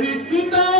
Publicita.